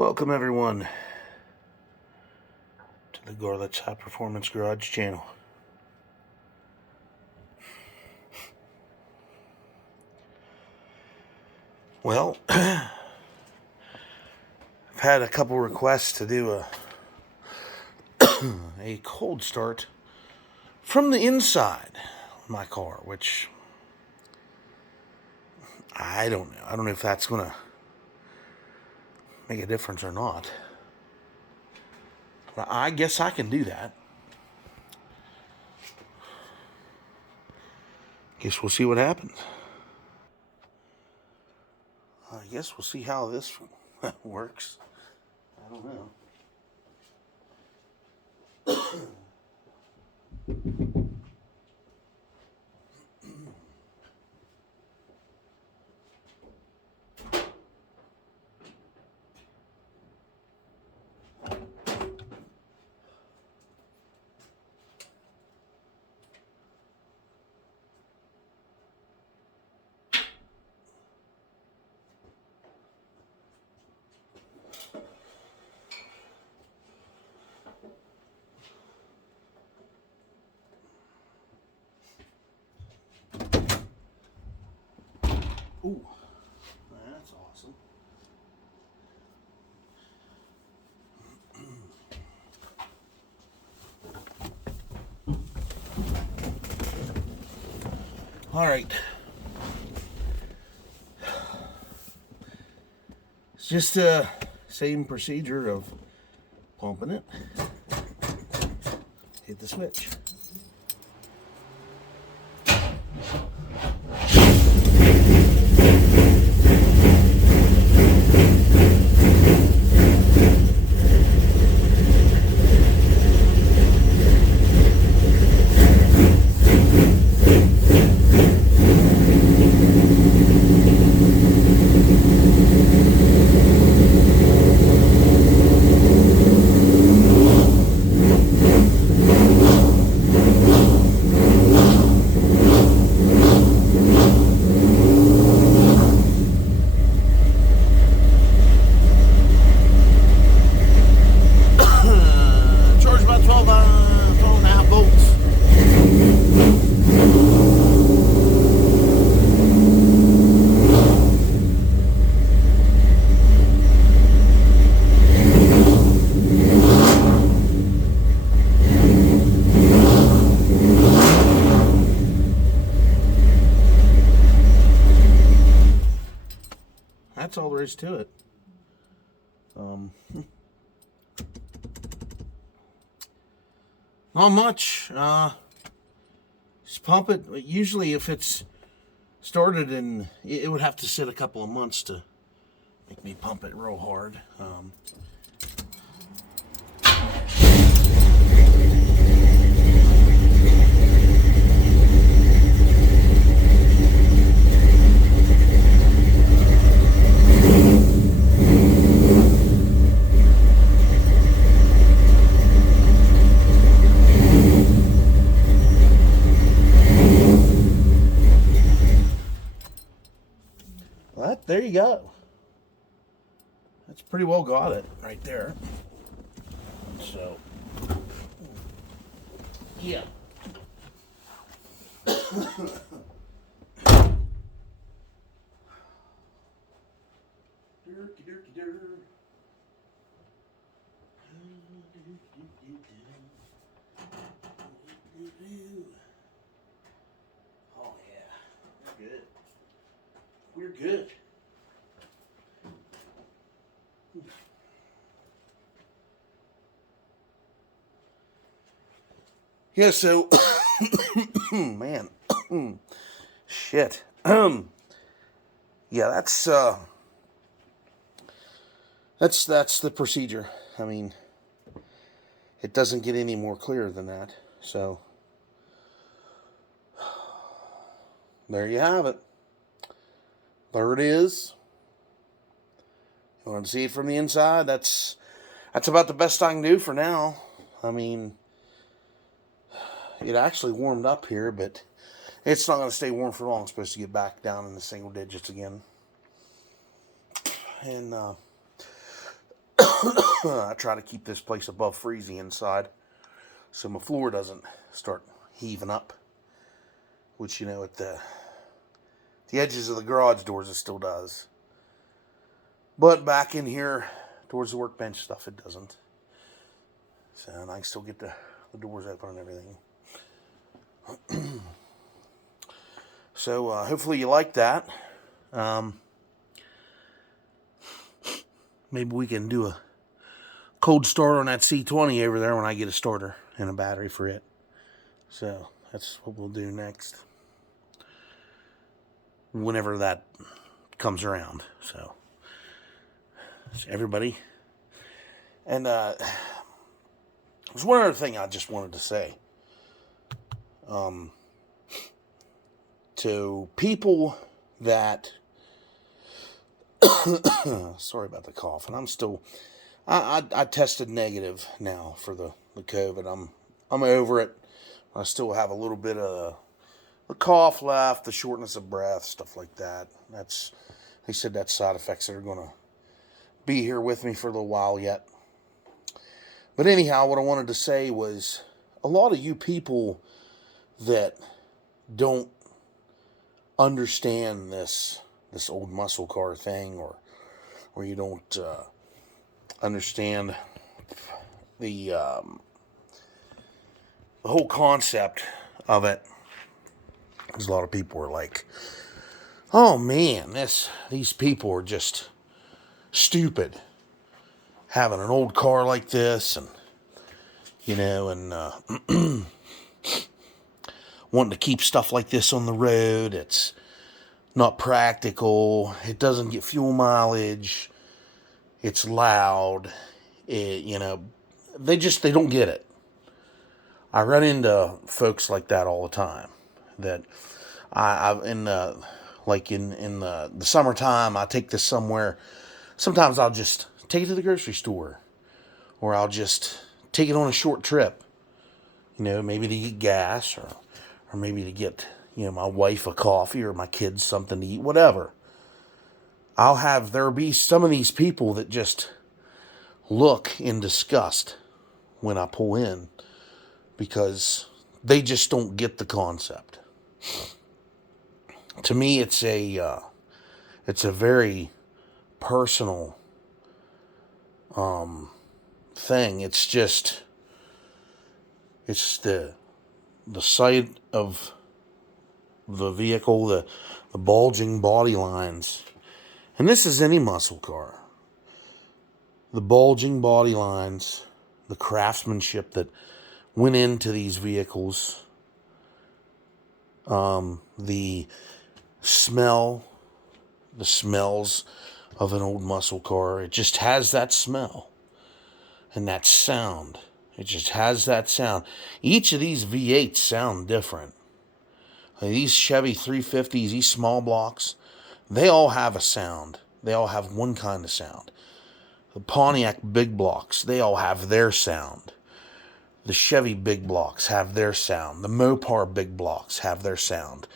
Welcome everyone to the Gorlitz High Performance Garage channel. Well, I've had a couple requests to do a cold start from the inside of my car, which I don't know. I don't know if that's going to make a difference or not. But I guess I can do that. Guess we'll see what happens. I guess we'll see how this works. I don't know. Ooh, that's awesome. All right. It's just the same procedure of pumping it. Hit the switch. Charge about 12 and a half volts. That's all there is to it. Not much. Just pump it. Usually if it's started in, it would have to sit a couple of months to make me pump it real hard. There you go. That's pretty well got it right there. So, yeah. Oh yeah, we're good. We're good. Yeah, so man, shit. Yeah, that's the procedure. I mean, it doesn't get any more clear than that. So there you have it. There it is. You want to see it from the inside? That's about the best I can do for now. I mean, it actually warmed up here, but it's not going to stay warm for long. It's supposed to get back down in the single digits again. And I try to keep this place above freezing inside so my floor doesn't start heaving up, which, at the edges of the garage doors it still does. But back in here, towards the workbench stuff, it doesn't. So, and I can still get the doors open and everything. So, hopefully you like that. Maybe we can do a cold start on that C20 over there when I get a starter and a battery for it. So, that's what we'll do next. Whenever that comes around. So everybody. And there's one other thing I just wanted to say. To people that sorry about the cough, and I'm still I tested negative now for the COVID. I'm over it. I still have a little bit of the cough left, the shortness of breath, stuff like that. They said that's side effects that are going to be here with me for a little while yet. But anyhow, what I wanted to say was a lot of you people that don't understand this old muscle car thing, or you don't understand the whole concept of it. Because a lot of people are like, oh man, these people are just stupid having an old car like this, and wanting to keep stuff like this on the road. It's not practical. It doesn't get fuel mileage. It's loud. They don't get it. I run into folks like that all the time. That in the summertime, I take this somewhere. Sometimes I'll just take it to the grocery store, or I'll just take it on a short trip. Maybe to get gas, or maybe to get my wife a coffee, or my kids something to eat, whatever. There'll be some of these people that just look in disgust when I pull in, because they just don't get the concept. To me, it's a very personal thing. It's the sight of the vehicle, the bulging body lines, and this is any muscle car. The bulging body lines, the craftsmanship that went into these vehicles. The smells of an old muscle car. It just has that smell and that sound. It just has that sound. Each of these V8s sound different. These Chevy 350s, these small blocks, they all have a sound. They all have one kind of sound. The Pontiac big blocks, they all have their sound. The Chevy big blocks have their sound. The Mopar big blocks have their sound.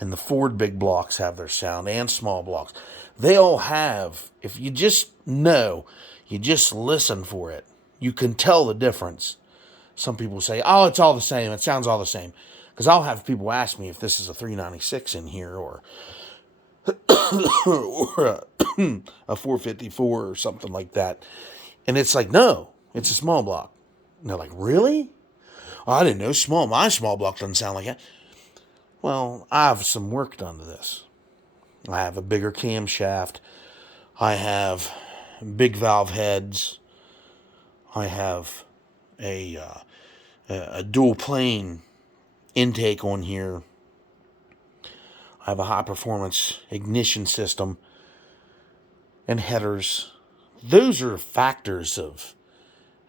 And the Ford big blocks have their sound, and small blocks. They all have, if you just know, you just listen for it, you can tell the difference. Some people say, oh, it's all the same. It sounds all the same. Because I'll have people ask me if this is a 396 in here, or a 454 or something like that. And it's like, no, it's a small block. And they're like, really? Oh, I didn't know my small block doesn't sound like that. Well, I have some work done to this. I have a bigger camshaft. I have big valve heads. I have a dual plane intake on here. I have a high performance ignition system and headers. Those are factors of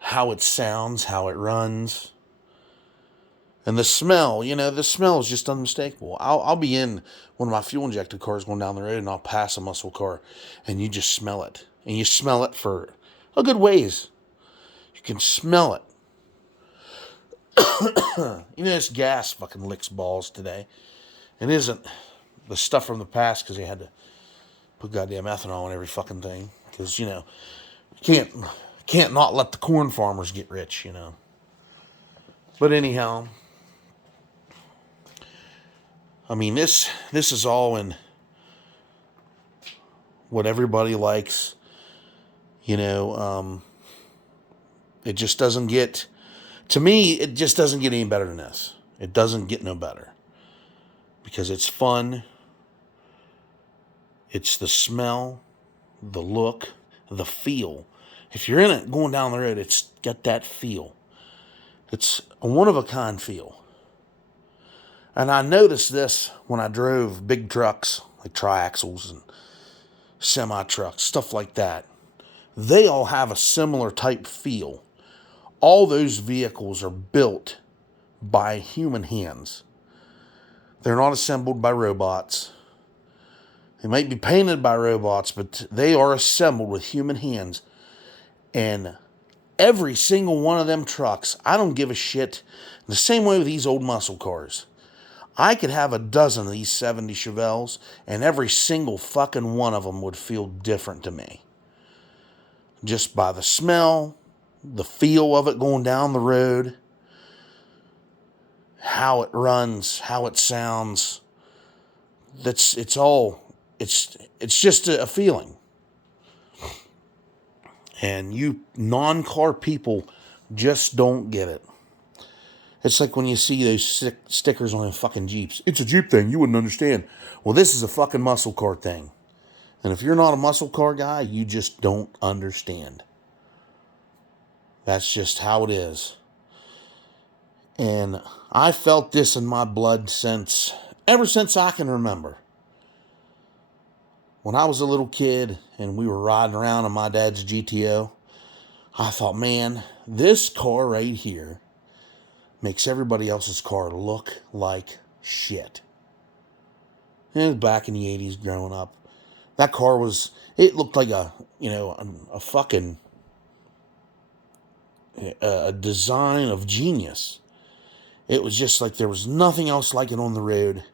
how it sounds, how it runs. And the smell, the smell is just unmistakable. I'll be in one of my fuel injected cars going down the road, and I'll pass a muscle car, and you just smell it. And you smell it for a good ways. You can smell it. This gas fucking licks balls today. It isn't the stuff from the past, because they had to put goddamn ethanol in every fucking thing. Because, you Can't not let the corn farmers get rich, But anyhow, I mean, this is all in what everybody likes. It just doesn't get, to me, it just doesn't get any better than this. It doesn't get no better. Because it's fun. It's the smell, the look, the feel. If you're in it going down the road, it's got that feel. It's a one-of-a-kind feel. And I noticed this when I drove big trucks, like triaxles and semi-trucks, stuff like that. They all have a similar type feel. All those vehicles are built by human hands. They're not assembled by robots. They might be painted by robots, but they are assembled with human hands. And every single one of them trucks, I don't give a shit. The same way with these old muscle cars. I could have a dozen of these 70 Chevelles, and every single fucking one of them would feel different to me. Just by the smell, the feel of it going down the road, how it runs, how it sounds. It's just a feeling. And you non-car people just don't get it. It's like when you see those stickers on fucking Jeeps. It's a Jeep thing. You wouldn't understand. Well, this is a fucking muscle car thing. And if you're not a muscle car guy, you just don't understand. That's just how it is. And I felt this in my blood ever since I can remember. When I was a little kid and we were riding around in my dad's GTO, I thought, man, this car right here makes everybody else's car look like shit. And it was back in the 80s growing up. That car it looked like a fucking a design of genius. It was just like there was nothing else like it on the road.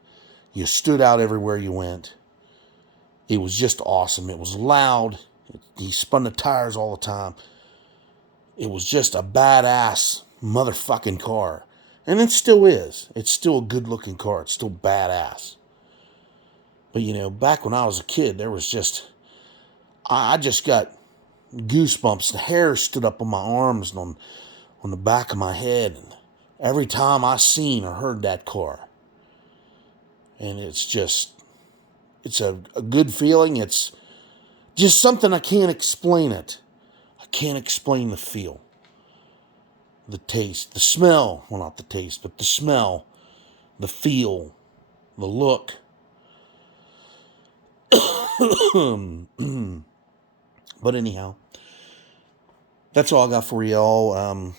You stood out everywhere you went. It was just awesome. It was loud. He spun the tires all the time. It was just a badass motherfucking car. And it still is. It's still a good looking car. It's still badass. But back when I was a kid, there was I just got goosebumps. The hair stood up on my arms and on the back of my head. And every time I seen or heard that car. And it's a good feeling. It's just something I can't explain it. I can't explain the feel. The taste, the smell. Well, not the taste, but the smell, the feel, the look. But anyhow, that's all I got for y'all.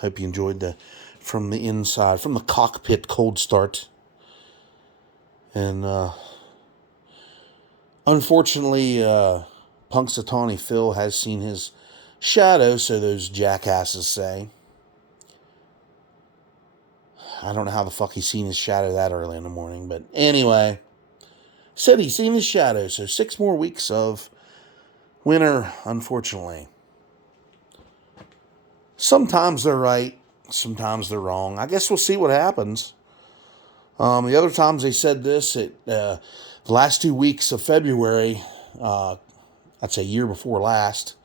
Hope you enjoyed from the inside, from the cockpit cold start. And unfortunately, Punxsutawney Phil has seen his shadow, so those jackasses say. I don't know how the fuck he's seen his shadow that early in the morning, but anyway, said he's seen his shadow, so 6 more weeks of winter, unfortunately. Sometimes they're right, sometimes they're wrong. I guess we'll see what happens. The other times they said this, the last 2 weeks of February, I'd say year before last,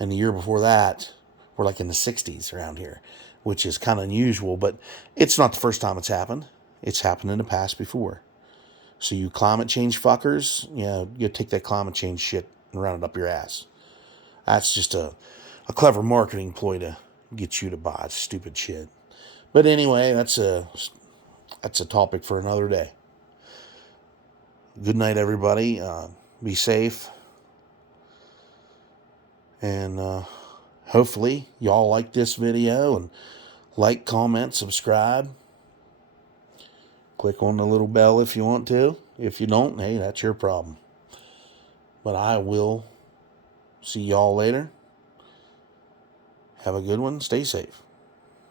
and the year before that, we're like in the 60s around here, which is kind of unusual, but it's not the first time it's happened. It's happened in the past before. So you climate change fuckers, you take that climate change shit and run it up your ass. That's just a clever marketing ploy to get you to buy stupid shit. But anyway, that's a topic for another day. Good night, everybody. Be safe. And hopefully y'all like this video and like, comment, subscribe. Click on the little bell if you want to. If you don't, hey, that's your problem. But I will see y'all later. Have a good one. Stay safe.